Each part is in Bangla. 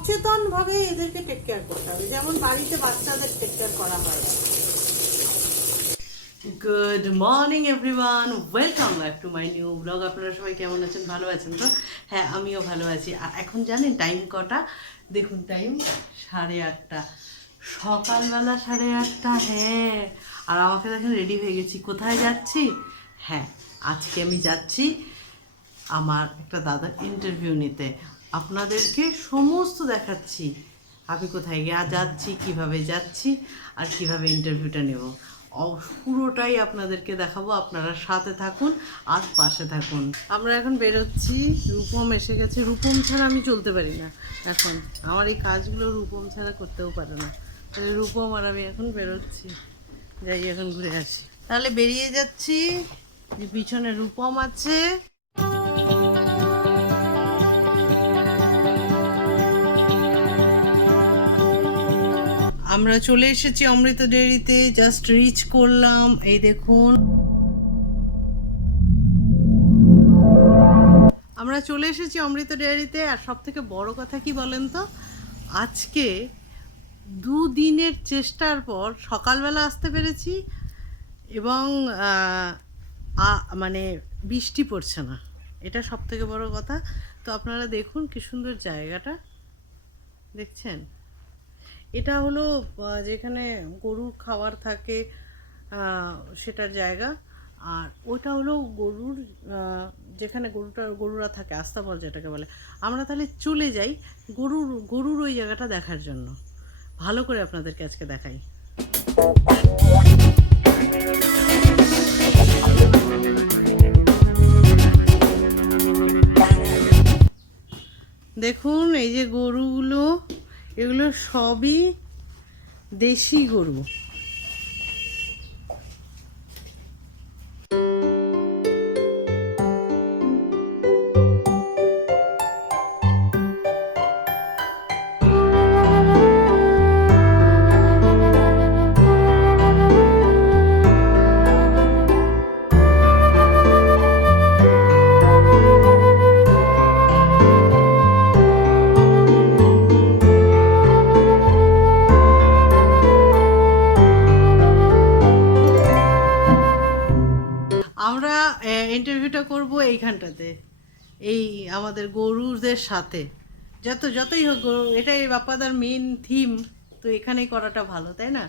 সচেতনভাবে এদেরকে টেক কেয়ার করতে হবে, যেমন বাড়িতে বাচ্চাদের টেক কেয়ার করা হয়। Good morning everyone, welcome back to my new blog. আপনারা সবাই কেমন আছেন? ভালো আছেন তো? হ্যাঁ, আমিও ভালো আছি। আর এখন জানেন টাইম কটা? দেখুন, টাইম 8:30, সকালবেলা 8:30। হ্যাঁ, আর আমাকে দেখেন রেডি হয়ে গেছি। কোথায় যাচ্ছি? হ্যাঁ, আজকে আমি যাচ্ছি আমার একটা দাদার ইন্টারভিউ নিতে। আপনাদেরকে সমস্ত দেখাচ্ছি, আমি কোথায় যাচ্ছি, কিভাবে যাচ্ছি, আর কিভাবে ইন্টারভিউটা নেব, পুরোটাই আপনাদেরকে দেখাবো। আপনারা সাথে থাকুন আর পাশে থাকুন। আমরা এখন বেরোচ্ছি, রূপম এসে গেছে। রূপম ছাড়া আমি চলতে পারি না এখন, আমার এই কাজগুলো রূপম ছাড়া করতেও পারে না। তাহলে রূপম আর আমি এখন বেরোচ্ছি, যাই এখন ঘুরে আসি। তাহলে বেরিয়ে যাচ্ছি, পিছনে রূপম আছে। আমরা চলে এসেছি অমৃত ডেয়ারিতে, জাস্ট রিচ করলাম। এই দেখুন, আমরা চলে এসেছি অমৃত ডেয়ারিতে। আর সব থেকে বড় কথা কি বলেন তো, আজকে 2 দিনের চেষ্টার পর সকালবেলা আসতে পেরেছি এবং মানে বৃষ্টি পড়ছে না, এটা সব থেকে বড় কথা। তো আপনারা দেখুন কি সুন্দর জায়গাটা, দেখছেন? এটা হলো যেখানে গরুর খাবার থাকে সেটার জায়গা। আর ওটা হলো গরুর যেখানে গরুরা থাকে, আস্তাবল যেটাকে বলে। আমরা তাহলে চলে যাই গরুর ওই জায়গাটা দেখার জন্য। ভালো করে আপনাদেরকে আজকে দেখাই। দেখুন এই যে গরুগুলো, এগুলো সবই দেশি গরু। আমরা ইন্টারভিউটা করব এইখানটাতে, এই আমাদের গরুদের সাথে। যতই হোক গরু, এটাই বাপ্পাদার মেন থিম, তো এখানেই করাটা ভালো, তাই না?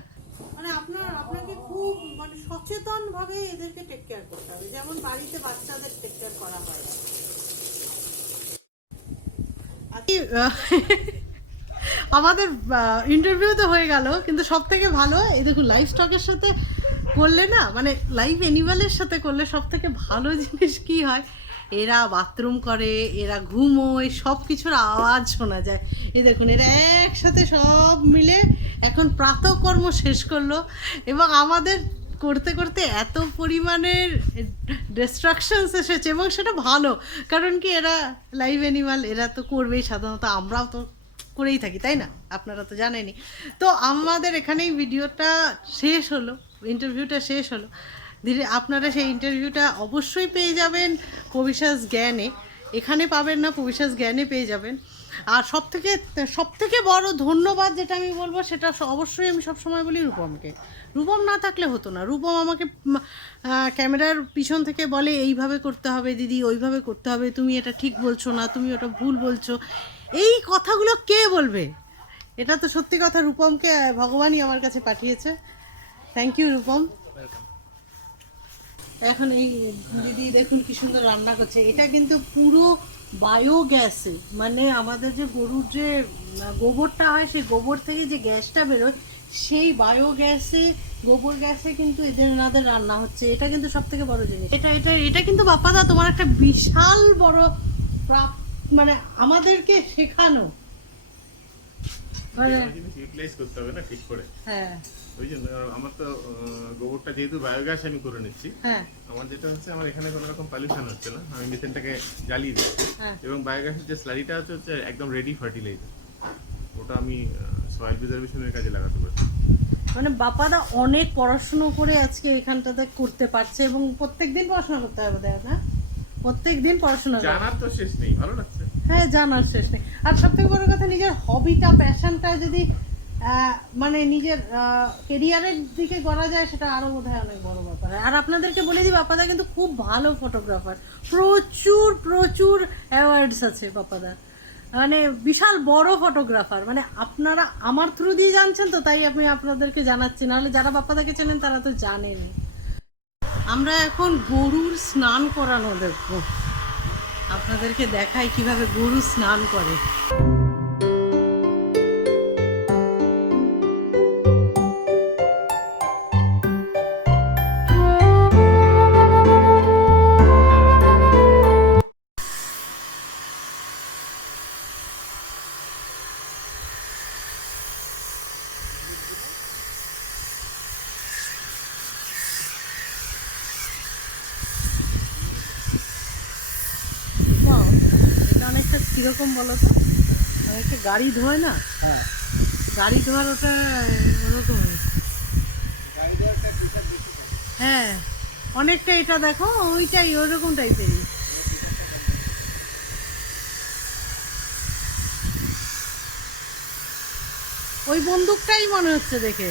মানে আপনাকে খুব মানে সচেতনভাবে এদেরকে টেক কেয়ার করতে হবে, যেমন বাড়িতে বাচ্চাদের টেক কেয়ার করা হয়। আমাদের ইন্টারভিউ তো হয়ে গেল, কিন্তু সব থেকে ভালো এই দেখুন, লাইভ স্টকের সাথে করলে না, মানে লাইভ অ্যানিমালের সাথে করলে সব থেকে ভালো জিনিস কি হয়, এরা বাথরুম করে, এরা ঘুমোয়, সব কিছুর আওয়াজ শোনা যায়। এই দেখুন, এরা একসাথে সব মিলে এখন প্রাতঃকর্ম শেষ করলো, এবং আমাদের করতে করতে এত পরিমাণের ডিস্ট্রাকশনস এসেছে, এবং সেটা ভালো। কারণ কি, এরা লাইভ অ্যানিমাল, এরা তো করবেই সাধারণত, আমরাও তো করেই থাকি, তাই না? আপনারা তো জানেনই। তো আমাদের এখানেই ভিডিওটা শেষ হলো, ইন্টারভিউটা শেষ হলো। ধীরে আপনারা সেই ইন্টারভিউটা অবশ্যই পেয়ে যাবেন পবিশাস জ্ঞানে। এখানে পাবেন না, পবিশাস জ্ঞানে পেয়ে যাবেন। আর সব থেকে বড় ধন্যবাদ যেটা আমি বলবো, সেটা অবশ্যই আমি সবসময় বলি রূপমকে। রূপম না থাকলে হতো না। রূপম আমাকে ক্যামেরার পিছন থেকে বলে, এইভাবে করতে হবে দিদি, ওইভাবে করতে হবে, তুমি এটা ঠিক বলছো না, তুমি ওটা ভুল বলছো। এই কথাগুলো কে বলবে? এটা তো সত্যি কথা, রূপমকে ভগবানই আমার কাছে পাঠিয়েছে। Thank you Rupam. এখন এই দিদি দেখুন কি সুন্দর রান্না করছে। এটা কিন্তু পুরো বায়োগ্যাসে, মানে আমাদের যে গরুর যে গোবরটা হয়, সেই গোবর থেকে যে গ্যাসটা বেরোয়, সেই বায়োগ্যাসে, গোবর গ্যাসে কিন্তু এনাদের রান্না হচ্ছে। এটা কিন্তু সব থেকে বড় জিনিস। এটা কিন্তু বাপ্পাদা তোমার একটা বিশাল বড় মানে আমাদেরকে শেখানো, মানে ইউটিলাইজ করতে হবে না ঠিক করে। হ্যাঁ, ওই জন্য আমার তো গোবরটা যেহেতু বায়োগ্যাস আমি করে নিচ্ছি, হ্যাঁ, আমার যেটা হচ্ছে, আমার এখানে কোনো রকম পলিউশন হচ্ছে না। আমি মিথেনটাকে জ্বালিয়ে দিচ্ছি, এবং বায়োগ্যাসের যে স্লারিটা হচ্ছে একদম রেডি ফার্টিলাইজার, ওটা আমি সয়েল প্রিজার্ভেশনের কাজে লাগাতে পারছি। মানে বাপাদা অনেক পড়াশুনো করে আজকে এখানটাতে করতে পারছে, এবং প্রত্যেকদিন পড়াশোনা করতে হবে, তাই না? প্রত্যেকদিন পড়াশোনা, জানার তো শেষ নেই, ভালো লাগছে। হ্যাঁ, জানার শেষ নেই। আর সব থেকে বড় কথা, নিজের হবিটা, প্যাশনটা যদি মানে নিজের কেরিয়ারের দিকে করা যায়, সেটা আরও বোধহয় অনেক বড় ব্যাপার। আর আপনাদেরকে বলে দিই, পাপাদা কিন্তু খুব ভালো ফটোগ্রাফার, প্রচুর প্রচুর অ্যাওয়ার্ডস আছে পাপাদার, মানে বিশাল বড় ফটোগ্রাফার। মানে আপনারা আমার থ্রু দিয়ে জানছেন তো, তাই আমি আপনাদেরকে জানাচ্ছি, নাহলে যারা পাপাদাকে চেনেন তারা তো জানেন। আমরা এখন গরুর স্নান করানো দেখবো, আপনাদেরকে দেখাই কিভাবে গরু স্নান করে। এটা অনেকটা কিরকম বলো তো, অনেকটা গাড়ি ধোয় না, হ্যাঁ গাড়ি ধোয়ার ওটা ওরকম। হ্যাঁ, অনেকটা এটা দেখো, ওইটাই ওরকম টাইপেরই। ওই বন্দুকটাই মনে হচ্ছে দেখে।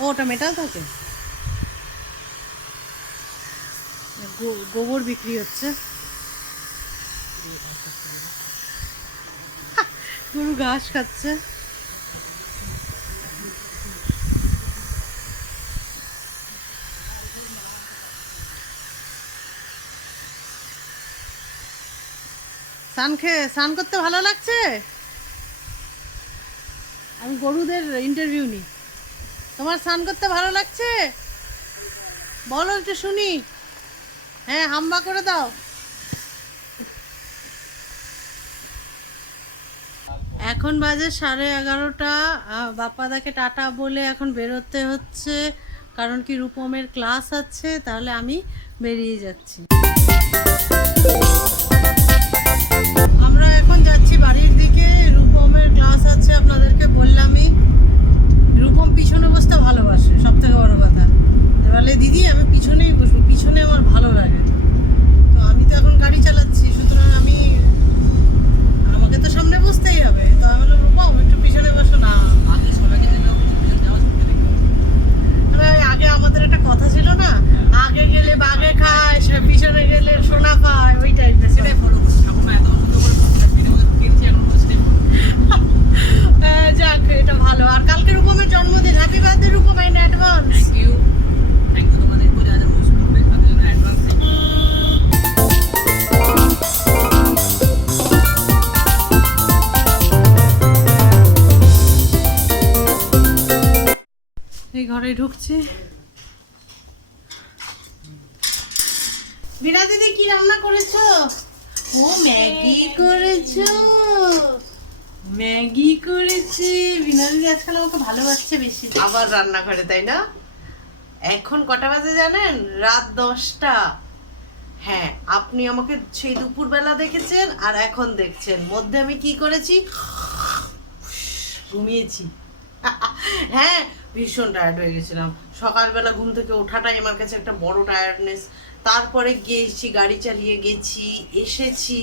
ও, ওটা মেটাল থাকে। গোবর বিক্রি হচ্ছে, গরু ঘাস খাচ্ছে। স্নান করতে ভালো লাগছে। আমি গরুদের ইন্টারভিউ নিই। তোমার স্নান করতে ভালো লাগছে? বলো একটু শুনি। হ্যাঁ, হাম্বা করে দাও। এখন বাজে 11:30। বাপ্পাদাকে টাটা বলে এখন বেরোতে হচ্ছে, কারণ কি রূপমের ক্লাস আছে, তাহলে আমি বেরিয়ে যাচ্ছি। আমরা এখন যাচ্ছি বাড়ির দিকে, রূপমের ক্লাস আছে, আপনাদেরকে বললামই। রূপম পিছনে বসতে ভালোবাসে, সব থেকে বড় কথা। এবারে দিদি আমি পিছনেই বসবো, পিছনে আমার ভালো লাগে। তো আমি তো এখন গাড়ি চালাচ্ছি, সুতরাং আমাকে তো সামনে বসতেই হবে। তো আমি বললাম, রূপম একটু পিছনে বসো না। আগে আমাদের একটা কথা ছিল না, আগে গেলে বাঘে খায়, পিছনে গেলে সোনা খায়, ওই টাইপের। সেটাই ফলো করছি। যাক, এটা ভালো। আর কালকে রূপমের জন্মদিন, happy birthday Rupam in advance. Thank you তোমাদেরকে যা যা উইশ করবে তাদের জন্য অ্যাডভান্স। এই ঘরে ঢুকছি। বিনা দিদি কি রান্না করেছো? ও, ম্যাগি করেছো? ম্যাগি করেছি। বিনা দিদি আজকাল আমাকে ভালোবাসছে বেশি, আবার রান্না করে, তাই না? এখন কটা বাজে জানেন? রাত 10টা। হ্যাঁ, আপনি আমাকে সেই দুপুরবেলা দেখেছেন আর এখন দেখছেন, মধ্যে আমি কি করেছি? ঘুমিয়েছি। হ্যাঁ, ভীষণ টায়ার্ড হয়ে গেছিলাম। সকালবেলা ঘুম থেকে ওঠাটাই আমার কাছে একটা বড় টায়ার্ডনেস। তারপরে গিয়েছি, গাড়ি চালিয়ে গেছি, এসেছি,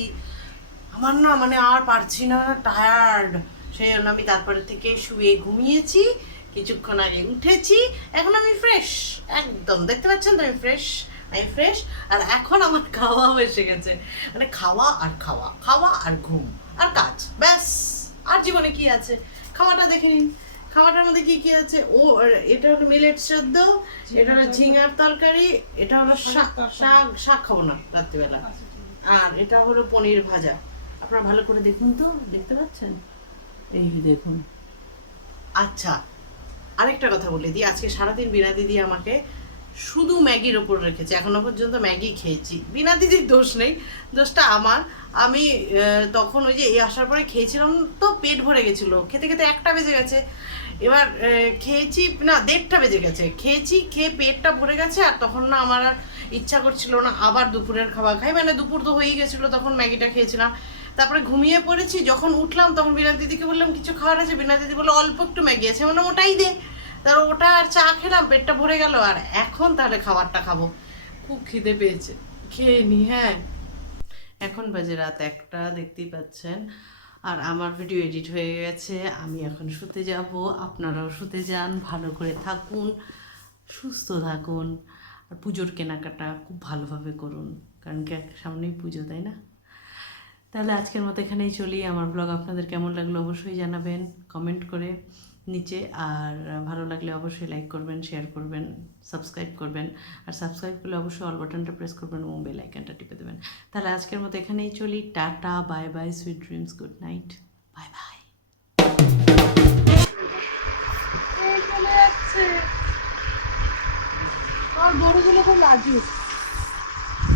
আমার না মানে আর পারছি না, টায়ার্ড। সেই জন্য আমি তারপরে থেকে শুয়ে ঘুমিয়েছি, কিছুক্ষণ আগে উঠেছি, এখন আমি ফ্রেশ একদম। দেখতে পাচ্ছেন তো আমি ফ্রেশ। আর এখন আমার খাওয়াও এসে গেছে, মানে খাওয়া আর খাওয়া, খাওয়া আর ঘুম আর কাজ, ব্যাস। আর জীবনে কি আছে? খাওয়াটা দেখে নিন, খাওয়াটার মধ্যে কি কি আছে। ও, এটা হলো মিলেট সেদ্ধ, এটা হলো ঝিঙার তরকারি, এটা হলো শাক খাবো না রাত্রিবেলা, আর এটা হলো পনির ভাজা। আপনারা ভালো করে দেখুন তো, দেখতে পাচ্ছেন? এই দেখুন। আচ্ছা, আরেকটা কথা বলে দিই, আজকে সারাদিন বিনা দিদি আমাকে শুধু ম্যাগির ওপর রেখেছে। এখনো পর্যন্ত ম্যাগি খেয়েছি, বিনা দিদির দোষ নেই, দোষটা আমার। আমি তখন ওই যে এই আসার পরে খেয়েছিলাম তো, পেট ভরে গেছিলো, খেতে খেতে 1টা বেজে গেছে। এবার খেয়েছি না, 1:30টা বেজে গেছে, খেয়েছি, খেয়ে পেটটা ভরে গেছে। আর তখন না আমার আর ইচ্ছা করছিল না আবার দুপুরের খাবার খাই, মানে দুপুর তো হয়েই গেছিলো, তখন ম্যাগিটা খেয়েছিলাম। তারপরে ঘুমিয়ে পড়েছি, যখন উঠলাম তখন বিনা দিদিকে বললাম কিছু খাওয়ার আছে, বিনা দিদি বললো অল্প একটু ম্যাগি আছে, মানে ওটাই দে। তার ওটা আর চা খেলাম, পেটটা ভরে গেল। আর এখন তাহলে খাবারটা খাবো, খুব খিদে পেয়েছে, খেয়ে নি। হ্যাঁ, এখন বাজে রাত 1টা, দেখতেই পাচ্ছেন। আর আমার ভিডিও এডিট হয়ে গেছে, আমি এখন শুতে যাব। আপনারাও শুতে যান, ভালো করে থাকুন, সুস্থ থাকুন, আর পুজোর কেনাকাটা খুব ভালোভাবে করুন, কারণ কি সামনেই পুজো, তাই না? তাহলে আজকের মতো এখানেই চলি। আমার ব্লগ আপনাদের কেমন লাগলো অবশ্যই জানাবেন কমেন্ট করে নিচে। আর ভালো লাগলে অবশ্যই লাইক করবেন, শেয়ার করবেন, সাবস্ক্রাইব করবেন। আর সাবস্ক্রাইব করলে অবশ্যই অল বাটনটা প্রেস করবেন এবং বেল আইকনটা টিপে দেবেন। তাহলে আজকের মতো এখানেই চলি। Tata, bye bye, sweet dreams, good night, bye bye. চলে যাচ্ছে, আর গরুগুলো খুব লাজুক।